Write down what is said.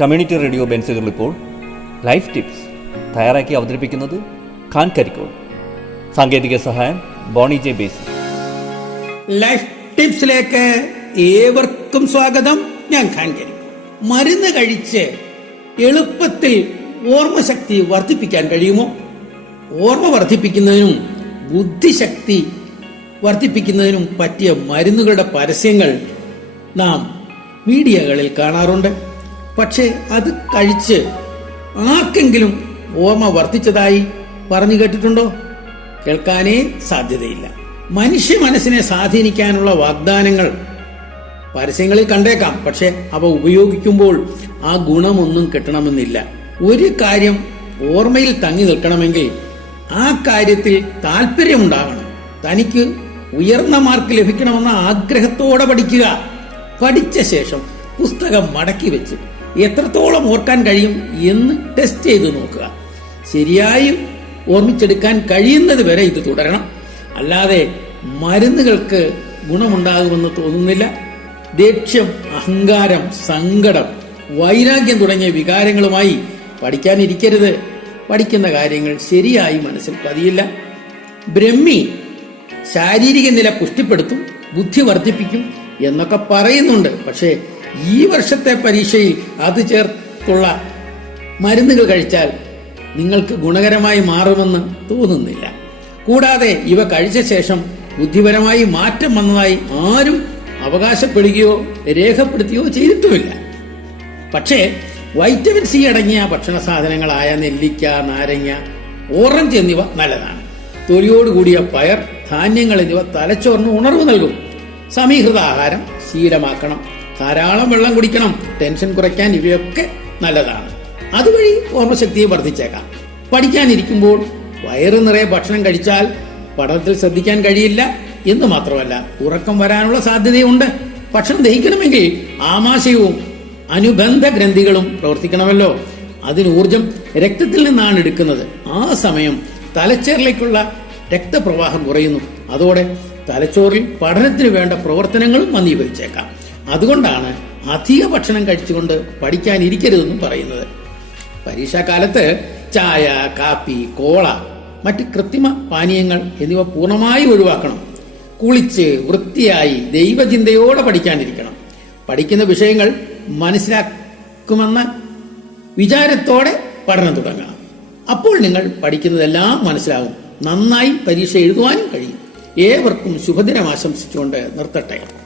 Community radio ബെൻസുകൾ ഇപ്പോൾ life tips തയ്യാറാക്കി അവതരിപ്പിക്കുന്നത് ഖാൻ കരിക്കോൾ. സാങ്കേതിക സഹായം ബോണി ജെ ബേസി. ലൈഫ് ടിപ്സിലേക്ക് ഏവർക്കും സ്വാഗതം. ഞാൻ ഖാൻ കരിക്കോൾ. മരുന്ന് കഴിച്ച് എളുപ്പത്തിൽ ഓർമ്മശക്തി വർദ്ധിപ്പിക്കാൻ കഴിയുമോ? ഓർമ്മ വർദ്ധിപ്പിക്കുന്നതിനും ബുദ്ധിശക്തി വർദ്ധിപ്പിക്കുന്നതിനും പറ്റിയ മരുന്നുകളുടെ പരസ്യങ്ങൾ നാം മീഡിയകളിൽ കാണാറുണ്ട്. പക്ഷേ അത് കഴിച്ച് ആർക്കെങ്കിലും ഓർമ്മ വർദ്ധിച്ചതായി പറഞ്ഞു കേട്ടിട്ടുണ്ടോ? കേൾക്കാനേ സാധ്യതയില്ല. മനുഷ്യ മനസ്സിനെ സ്വാധീനിക്കാനുള്ള വാഗ്ദാനങ്ങൾ പരസ്യങ്ങളിൽ കണ്ടേക്കാം. പക്ഷെ അവ ഉപയോഗിക്കുമ്പോൾ ആ ഗുണമൊന്നും കിട്ടണമെന്നില്ല. ഒരു കാര്യം ഓർമ്മയിൽ തങ്ങി നിൽക്കണമെങ്കിൽ ആ കാര്യത്തിൽ താല്പര്യമുണ്ടാകണം. തനിക്ക് ഉയർന്ന മാർക്ക് ലഭിക്കണമെന്ന ആഗ്രഹത്തോടെ പഠിക്കുക. പഠിച്ച ശേഷം പുസ്തകം മടക്കി വെച്ച് എത്രത്തോളം ഓർക്കാൻ കഴിയും എന്ന് ടെസ്റ്റ് ചെയ്ത് നോക്കുക. ശരിയായി ഓർമ്മിച്ചെടുക്കാൻ കഴിയുന്നത് വരെ ഇത് തുടരണം. അല്ലാതെ മരുന്നുകൾക്ക് ഗുണമുണ്ടാകുമെന്ന് തോന്നുന്നില്ല. ദേഷ്യം, അഹങ്കാരം, സങ്കടം, വൈരാഗ്യം തുടങ്ങിയ വികാരങ്ങളുമായി പഠിക്കാനിരിക്കരുത്. പഠിക്കുന്ന കാര്യങ്ങൾ ശരിയായി മനസ്സിൽ പതിയില്ല. ബ്രഹ്മി ശാരീരിക നില പുഷ്ടിപ്പെടുത്തും, ബുദ്ധി വർദ്ധിപ്പിക്കും എന്നൊക്കെ പറയുന്നുണ്ട്. പക്ഷേ ഈ വർഷത്തെ പരീക്ഷയിൽ അത് ചേർത്തുള്ള മരുന്നുകൾ കഴിച്ചാൽ നിങ്ങൾക്ക് ഗുണകരമായി മാറുമെന്ന് തോന്നുന്നില്ല. കൂടാതെ ഇവ കഴിച്ച ശേഷം ബുദ്ധിപരമായി മാറ്റം വന്നതായി ആരും അവകാശപ്പെടുകയോ രേഖപ്പെടുത്തുകയോ ചെയ്തിട്ടുമില്ല. പക്ഷേ വൈറ്റമിൻ സി അടങ്ങിയ ഭക്ഷണ സാധനങ്ങളായ നെല്ലിക്ക, നാരങ്ങ, ഓറഞ്ച് എന്നിവ നല്ലതാണ്. തൊലിയോടുകൂടിയ പയർ, ധാന്യങ്ങൾ എന്നിവ തലച്ചോറിന് ഉണർവ് നൽകും. സമീകൃത ആഹാരം ശീലമാക്കണം. ധാരാളം വെള്ളം കുടിക്കണം. ടെൻഷൻ കുറയ്ക്കാൻ ഇവയൊക്കെ നല്ലതാണ്. അതുവഴി ഓർമ്മശക്തിയെ വർദ്ധിച്ചേക്കാം. പഠിക്കാനിരിക്കുമ്പോൾ വയറ് നിറയെ ഭക്ഷണം കഴിച്ചാൽ പഠനത്തിൽ ശ്രദ്ധിക്കാൻ കഴിയില്ല എന്ന് മാത്രമല്ല, ഉറക്കം വരാനുള്ള സാധ്യതയുണ്ട്. ഭക്ഷണം ദഹിക്കണമെങ്കിൽ ആമാശയവും അനുബന്ധ ഗ്രന്ഥികളും പ്രവർത്തിക്കണമല്ലോ. അതിന് ഊർജം രക്തത്തിൽ നിന്നാണ് എടുക്കുന്നത്. ആ സമയം തലച്ചോറിലേക്കുള്ള രക്തപ്രവാഹം കുറയുന്നു. അതോടെ തലച്ചോറിൽ പഠനത്തിന് വേണ്ട പ്രവർത്തനങ്ങളും മന്ദീഭവിച്ചേക്കാം. അതുകൊണ്ടാണ് അധിക ഭക്ഷണം കഴിച്ചുകൊണ്ട് പഠിക്കാനിരിക്കരുതെന്നും പറയുന്നത്. പരീക്ഷാകാലത്ത് ചായ, കാപ്പി, കോള, മറ്റ് കൃത്രിമ പാനീയങ്ങൾ എന്നിവ പൂർണ്ണമായി ഒഴിവാക്കണം. കുളിച്ച് വൃത്തിയായി ദൈവചിന്തയോടെ പഠിക്കാനിരിക്കണം. പഠിക്കുന്ന വിഷയങ്ങൾ മനസ്സിലാക്കുമെന്ന വിചാരത്തോടെ പഠനം തുടങ്ങണം. അപ്പോൾ നിങ്ങൾ പഠിക്കുന്നതെല്ലാം മനസ്സിലാവും. നന്നായി പരീക്ഷ എഴുതുവാനും കഴിയും. ഏവർക്കും ശുഭദിനം ആശംസിച്ചുകൊണ്ട് നിർത്തട്ടെ.